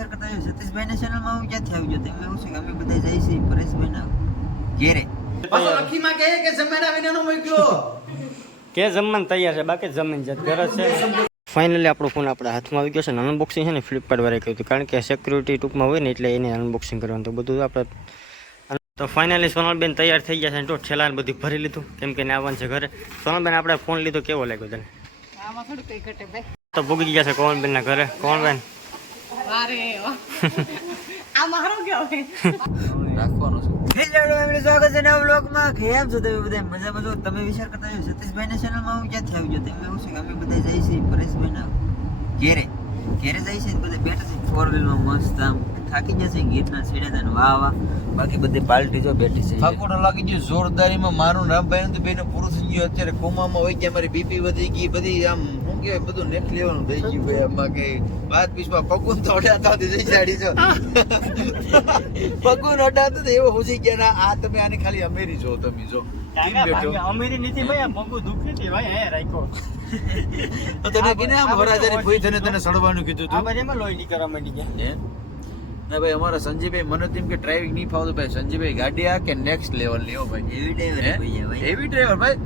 વિચાર કરતા હોય સતીશભાઈના ચેનલમાં હું ક્યાંથી આવી ગયો? તેમાં એવું છે કે અમે બધા જઈએ છીએ પરેશભાઈના ઘેરે? પાછો લખીમાં કહે કે જમાના વિનાનો મોકલ્યો કે જમવાનું તૈયાર છે? બાકી જમીન જત ઘર છે. ફાઇનલી આપણો ફોન આપણા હાથમાં આવી ગયો છે અનબોક્સિંગ છે ને ફ્લિપકાર્ટ વાળા કહ્યું હતું કારણ કે સિક્યુરિટી ટૂંકમાં હોય ને એટલે એને અનબોક્સિંગ કરવાનું. તો બધું આપણે તો ફાઇનલી સોનલબેન તૈયાર થઈ ગયા છે તો ઠેલાને બધું ભરી લીધું. કેમ કે આવવાનું છે ઘરે. સોનલબેન આપણે ફોન લીધો કેવો લાગ્યો તને? તો ભૂગી ગયા છે કોમલબેનના ઘરે. કોમલબેન? રાખવાનું છે. સ્વાગત છે નવા બ્લોગમાં કેમ છો તમે બધા મજામાં છો? તમે વિચાર કરતા હોય સતીશભાઈના ચેનલમાં હું ક્યાંથી આવી ગયો? તેમાં એવું છે કે અમે બધા જઈએ છીએ પરેશભાઈના ઘેરે. ઘેરે જઈએ છીએ બધા બેઠા છે. ફોર વ્હીલમાં મસ્ત આમ થાકી ગયા છે ગીરના છેડે ને વાહ વાહ. બાકી બધી પાર્ટી જો બેઠી છે. ઠાકોર લાગી ગયું જોરદારીમાં. મારું રામભાઈ નું તો બેનો પૂરું થઈ ગયું અત્યારે કોમામાં હોય ગયા મારી બીપી વધી ગઈ બધી આમ કહેવાય બધું નેક્સ્ટ લેવાનું થઈ ગયું ભાઈ આમાં કે બાદ પીસમાં પગુન તો અડાતા જઈ સાડી છો. પગુન અડાતા તો એવો હુજી ગયા ના આ તમે આને ખાલી અમેરી જો તમે જો. અમેરી નથી ભાઈ આ પગું દુખે છે ભાઈ હે રાખ્યો. તો તને કીને આમ વરાજાની ફોઈ તને તને સડવાનું કીધું આ તું અમારે એમાં લોહી નીકળવા માંડી ગયા હે? ના ભાઈ અમારા સંજયભાઈ મને તેમ કે ડ્રાઇવિંગ નહીં ફાવતું ભાઈ સંજયભાઈ ગાડી આ કે નેક્સ્ટ લેવલ લેવો ભાઈ? એવી ડ્રાઈવર હે? ભાઈ ભાઈ. એવી ડ્રાઈવર ભાઈ?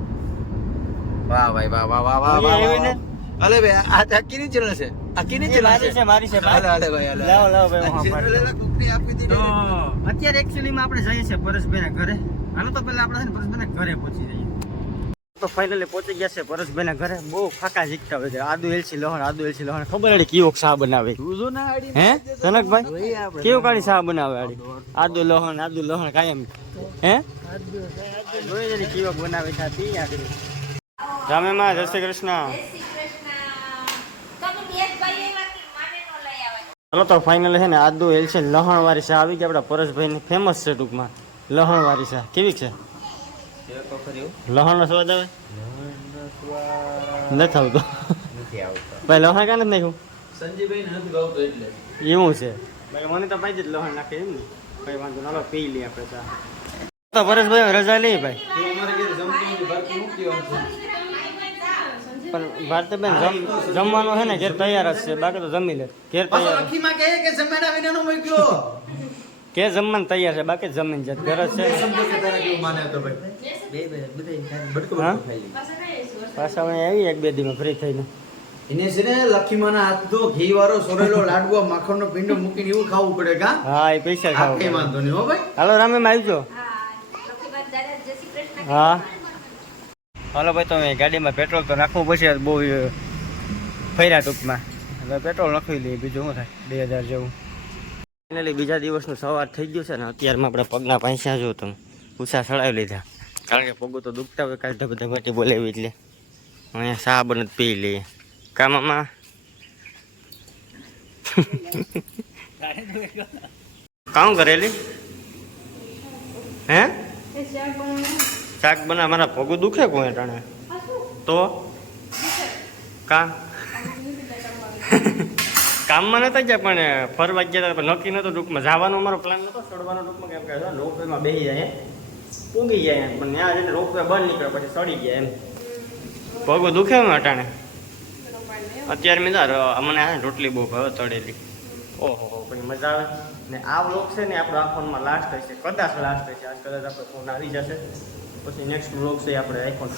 વાહ ભાઈ વાહ વાહ વાહ વાહ? વાહ અલે ભાઈ આ આ કિની ચેનલ છે. આ કિની ચેનલ મારી છે, મારી છે, ભાઈ. હાલે હાલે ભાઈ હાલે લાવો, લાવો ભાઈ, હું સાંભળું. કોકની આપી તો દીધી અત્યારે એકચ્યુઅલીમાં આપણે જઈએ છે પરેશભાઈ ના ઘરે. આનો તો પહેલા આપણે છે ને પરેશભાઈના ઘરે પહોંચી જઈએ. તો ફાઇનલી પહોંચી ગયા છે પરેશભાઈના ઘરે. બહુ ફાકા જીકતા હોય છે. આદુ એલસી લહણ આદુ એલસી લહણ ખબર હતી કેવો શાહ બનાવે? તું જો ના આડી હે? જનકભાઈ. કેવું કાઢી શા બનાવે આડી? આદુ લહણ આદુ લહણ કાયમ. હે? જોઈ જરી કેવો બનાવે છે આ પી આગળ. રામેમાં જય શ્રી કૃષ્ણ. ચલો તો ફાઇનલ છે ને, આદુ એલ લહણ લહણવાળી ચા આવી ગઈ, આપણા પરેશભાઈની ફેમસ છે ટૂંકમાં. લહણ વાળી ચા. કેવી છે? લહણનો સ્વાદ આવે? નથી આવતો. ભાઈ, લહણ કાને નથી નાખ્યું? સંજીભાઈ નથી ગાવતો એટલે એવું છે. મને તો ભાઈ જ લહણ નાખે એમ ને. ભાઈ વાંધો ના પી લઈએ આપણે તો પરેશભાઈ, રજા લઈએ ભાઈ તું અમારે ઘરે જમતી હોય તો બાકી મૂકી દેવાનું છે પણ ભારતીબેન જમ જમવાનું છે ને ઘેર તૈયાર જ છે બાકી તો જમી લે. ઘેર તૈયાર કે મોકલ્યો જમવાનું તૈયાર છે બાકી જમીન છે ઘર જ છે. સમજો કે તારા કેવું માને તો ભાઈ. બે બે બધા બટકું હા? બટકું ખાઈ લે. પાછા અમે આવી એક બે દીમાં ફ્રી થઈને. એને છે ને લખીમાના હાથ તો ઘી વાળો સોરેલો લાડવો માખણનો પિંડો મૂકીને એવું ખાવું પડે કા? હા એ પૈસા ખાવ કઈ વાંધો નહીં હો ભાઈ. હાલો રામે આવજો. હા. હાલો ભાઈ તમે ગાડીમાં પેટ્રોલ તો નાખવું પડશે બહુ ફર્યા ટૂંકમાં. હવે પેટ્રોલ નાખી લઈએ, બીજું શું થાય? બે હજાર જેવું. બીજા દિવસનું સવાર થઈ ગયું છે ને, અત્યારમાં આપણે પગના પૈસા જો તમે પૂછા ચડાવી લીધા. કારણ કે પગું તો દુખતા હોય કાલે બધા માટે બોલાવી એટલે. અહીંયા સાબન જ પી લઈએ. કામમાં કામ કરેલી? હે? શાક બના મારા પગું દુખે કોઈ ટાણે તો? કા કામમાં નતા ગયા, પણ ફરવા ગયા હતા નક્કી નતો ટૂંકમાં. જવાનો અમારો પ્લાન નતો, ચડવાનો ટૂંકમાં કેમ કે રોપવેમાં બેસી જાય ઊંઘી જાય એમ. પણ ત્યાં જઈને રોપવે બંધ નીકળે, પછી સડી ગયા એમ. પગું દુખે એમ અટાણે? અત્યારે મેં મને રોટલી બહુ ભાવે તળેલી. ઓહો પછી મજા આવે. ને આ બ્લોક છે ને આપણો આ ફોનમાં લાસ્ટ હશે કદાચ લાસ્ટ હશે આજ કદાચ આપણો ફોન આવી જશે. પછી નેક્સ્ટ બ્લોગ છે આપણે આઈફોન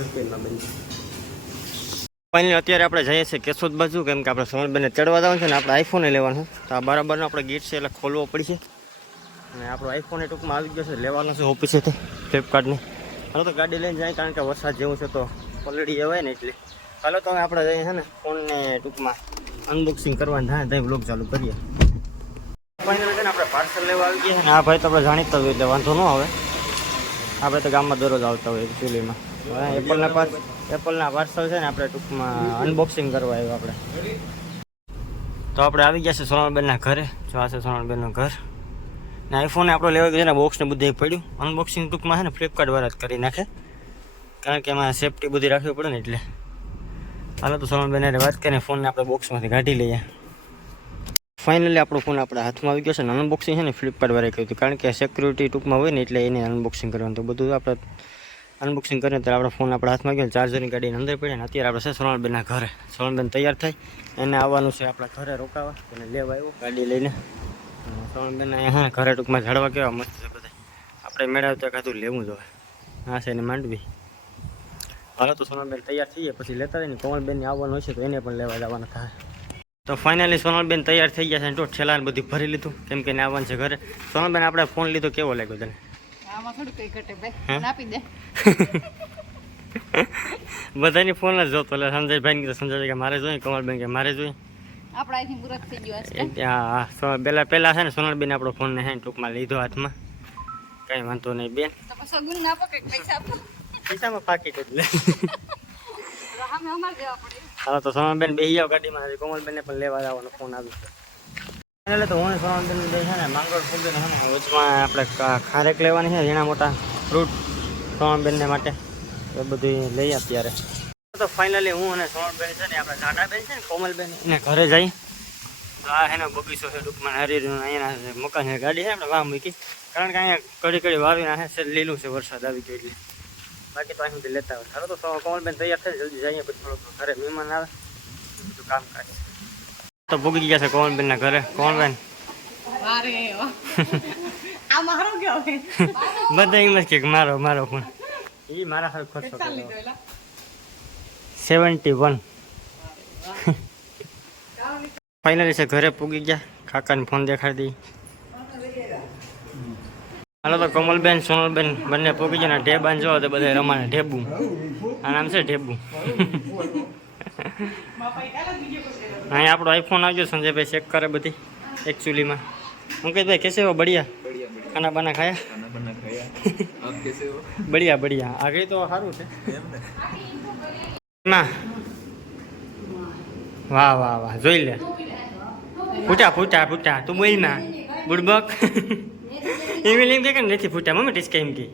ફાઇનલી અત્યારે આપણે જઈએ છીએ કેશોદ બાજુ, કેમ કે આપણે સોનલબેનને ચડવા જવાનું છે ને આપણે આઈફોને લેવાનું. તો આ બરાબરનો આપણે ગેટ છે એટલે ખોલવો પડશે. અને આપણો આઈફોન એ ટૂંકમાં આવી ગયો છે, લેવાનો છે ઓફિસેથી ફ્લિપકાર્ટની હાલો તો ગાડી લઈને જાય, કારણ કે વરસાદ જેવું છે તો પલળી જવાય ને એટલે. હાલો તો આપણે જઈએ છે ને ફોનને ટૂંકમાં અનબોક્સિંગ કરવાનું થાય ત્યાં બ્લોગ ચાલુ કરીએ. આપણે પાર્સલ લેવા આવી ગયા આ ભાઈ તો આપણે જાણીતા એટલે વાંધો ન આવે. આપણે તો ગામમાં દરરોજ આવતા હોય એકચ્યુઅલીમાં એપલના પાસ એપલના પાર્સલ છે ને આપણે ટૂંકમાં અનબોક્સિંગ કરવા આવ્યું આપણે. તો આપણે આવી ગયા છે સોનલબેનના ઘરે. જો આ છે સોનલબેનનું ઘર. ને આઈફોન આપણે લેવા ગયો છે ને બોક્સને બધું પડ્યું. અનબોક્સિંગ ટૂંકમાં છે ને ફ્લિપકાર્ટ વાળા જ કરી નાખે. કારણ કે એમાં સેફટી બધી રાખવી પડે ને એટલે. હાલો તો સોનલબેન વાત કરીને ફોનને આપણે બોક્સમાંથી કાઢી લઈએ. ફાઇનલી આપણો ફોન આપણા હાથમાં આવી ગયો છે. ને અનબોક્સિંગ છે ને ફ્લિપકાર્ટવાળાએ કહ્યું હતું. કારણ કે સિક્યુરિટી ટૂંકમાં હોય ને એટલે એને અનબોક્સિંગ કરવાનું. તો બધું આપણે અનબોક્સિંગ કરીને ત્યારે આપણો ફોન આપણા હાથમાં ગયો. ચાર્જરની ગાડીની અંદર પડ્યા ને અત્યારે આપણે છે સોનલબેનના ઘરે. સોનલબેન તૈયાર થાય એને આવવાનું છે આપણા ઘરે રોકાવા. એને લેવા આવ્યો ગાડી લઈને. સોનલબેન હા ઘરે ટૂંકમાં ઝાડવા કેવા મસ્ત છે બધા આપણે મેળવતા કાધું લેવું જ હોય. હા છે એને માંડવી. હાલો તો સોનલબેન તૈયાર થઈએ પછી લેતા રહીને કોમલબેન આવવાનું હશે તો એને પણ લેવા જવાના થાય. તો ફાઇનલી સોનલબેન તૈયાર થઈ ગયા છે તો ઠેલા બધું ભરી લીધું. કેમ કે આવવાનું છે ઘરે. સોનલબેન આપણે ફોન લીધો કેવો લાગ્યો તને? બધાની ફોન જ જોતો એટલે સંજયભાઈ કીધું સંજય કે મારે જોઈએ કમલબેન કે મારે જોઈએ. હા હા. સો પહેલાં પહેલાં છે ને સોનલબેન આપણો ફોન ને હે ટૂંકમાં લીધો હાથમાં. કઈ વાંધો નહીં બેન. પૈસામાં પાકી જ લે તો અમે અમારે દેવા પડે હાલો તો સોનલબેન બેસી જાવ ગાડીમાં, હજી કોમલબેનને પણ લેવા જવાનો ફોન આવ્યો છે. એટલે તો હું ને સોનલબેન બે છે ને, માંગરોળ ફૂગીને છે ને, વચમાં આપણે કા- ખારેક લેવાની છે, ઝીણા મોટા ફ્રૂટ સોનલબેનને માટે. એ બધું લઈ આપ ત્યારે. તો ફાઇનલી હું અને સોનલબેન છે ને, આપણે જાડાબેન છે ને, કોમલબેન એને ઘરે જઈ. તો આ એનો બગીચો છે, ટૂંકમાં હરીનું અહીંયાના મકાન છે, ગાડી છે આપણે વાહ મૂકી. કારણ કે અહીંયા કડી કડી વાવી નાખે છે લીલું છે, વરસાદ આવી ગયો એટલે. બાકી તો અહીંથી લેતા હોય. ખરો તો કોમલબેન તૈયાર થાય જલ્દી જઈએ પછી થોડુંક ઘરે મહેમાન આવે બધું કામ કરે તો ભૂગી ગયા છે ઘરે. કોમલબેન મારો કયો હવે બધા એમ જ કે મારો મારો ફોન એ મારા ખર્ચો સેવન્ટી વન ફાઇનલી છે ઘરે પૂગી ગયા. કાકાને ફોન દેખાડી દઈ હાલો તો કમલબેન, સોનલબેન બંને પોકી જાય ઢેબાન જો તો બધા રમાને ઢેબુ. આ નામ છે ઢેબુ. અહીં આપણો આઈફોન આવ્યો સંજયભાઈ ચેક કરે બધી એકચ્યુઅલીમાં ભાઈ કેસે હો? બઢિયા? ખાના બાના ખાયા? બઢિયા બઢિયા. આગળ તો સારું છે. ના વાહ વાહ વાહ. જોઈ લે. ફૂટા ફૂટા ફૂટા. તું બોલ ના. ગુડબક. એમ એમ કે કે નથી ફૂટા મમ્મી ટીચકા એમ કે.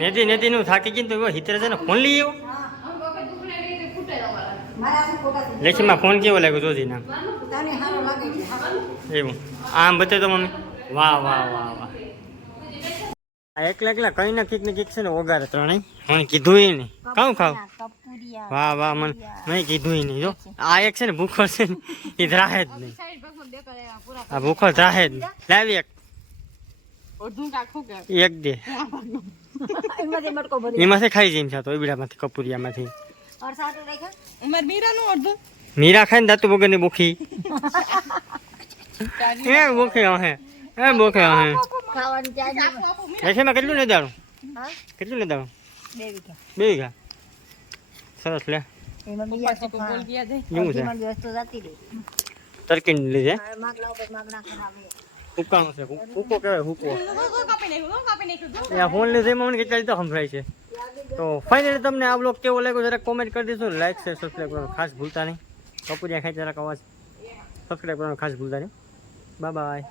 નેતી નેતી નું થાકી ગઈ ને તો હિતરે છે ને ફોન લઈ આવ્યો. લેખીમાં ફોન કેવો લાગ્યો જોજી ના એવું. આમ બતાવી તો મમ્મી. વાહ વાહ વાહ વાહ. આ એકલા એકલા કઈ ના કીક ને કીક છે ને ઓગારે ત્રણેય. મને કીધું ય નહીં. કાઉ ખાવ વાહ વાહ, મને મેં કીધું ય નહીં, જો. આ એક છે ને ભૂખો છે ને એ રાહે જ નહીં. સાઈડ ભાગમાં બે કરે આ પૂરા આ ભૂખો રાહે જ નહીં. લાવી એક. અડધું કાખું કે એક દે. એમાંથી ખાઈ જઈમ છે તો ઈબડામાંથી કપૂરિયામાંથી. અમાર મીરાનું અડધું. મીરા ખાઈને દાતું વગરની ભૂખી ચાલી એ ભૂખી હે એ ભૂખી હે કાખું કેટલું મીરા દાડું? કેટલું લે દાડું? બે વીઘા. સરસ લે. તરકીને લીધે? હુકાણું છે હુકો કહેવાય હુકો. કાપી નાખ્યું એ ફોન લીધે એમાં મને કેટલા રીતે સંભળાય છે. તો ફાઇનલી તમને આ બ્લોગ કેવો લાગ્યો જરા કોમેન્ટ કરી દેજો. લાઈક શેર સબસ્ક્રાઈબ કરવાનું ખાસ ભૂલતા નહીં. કપૂરિયા ખાઈ જરાક અવાજ. સબસ્ક્રાઈબ કરવાનું ખાસ ભૂલતા નહીં. Bye bye